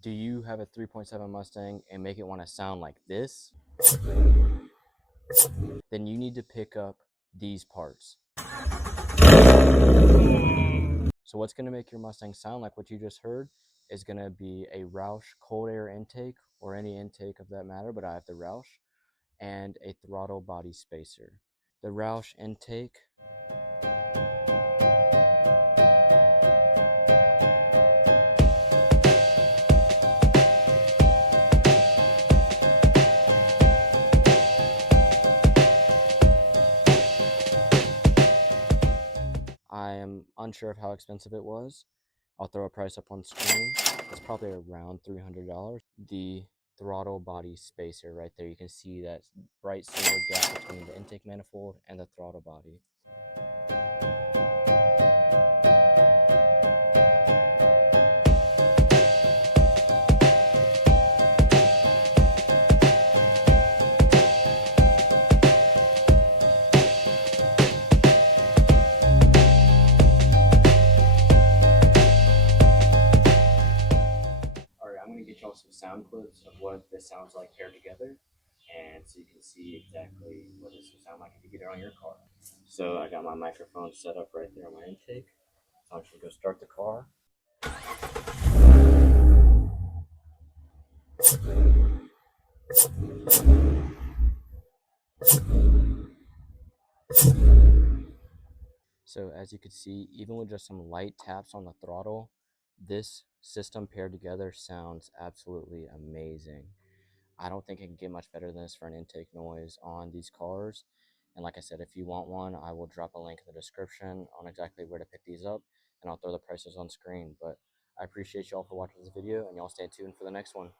Do you have a 3.7 Mustang and make it want to sound like this? Then you need to pick up these parts. So what's going to make your Mustang sound like what you just heard is going to be a Roush cold air intake, or any intake of that matter, but I have the Roush, and a throttle body spacer. The Roush intake, I am unsure of how expensive it was. I'll throw a price up on screen. It's probably around $300. The throttle body spacer right there, you can see that bright silver gap between the intake manifold and the throttle body. Alright, I'm going to get y'all some sound clips of what this sounds like paired together, and so you can see exactly what this will sound like if you get it on your car. So I got my microphone set up right there on my intake. So I'm just going to go start the car. So as you can see, even with just some light taps on the throttle, this system paired together sounds absolutely amazing. I don't think it can get much better than this for an intake noise on these cars. And like I said, if you want one, I will drop a link in the description on exactly where to pick these up, and I'll throw the prices on screen. But I appreciate y'all for watching this video, and y'all stay tuned for the next one.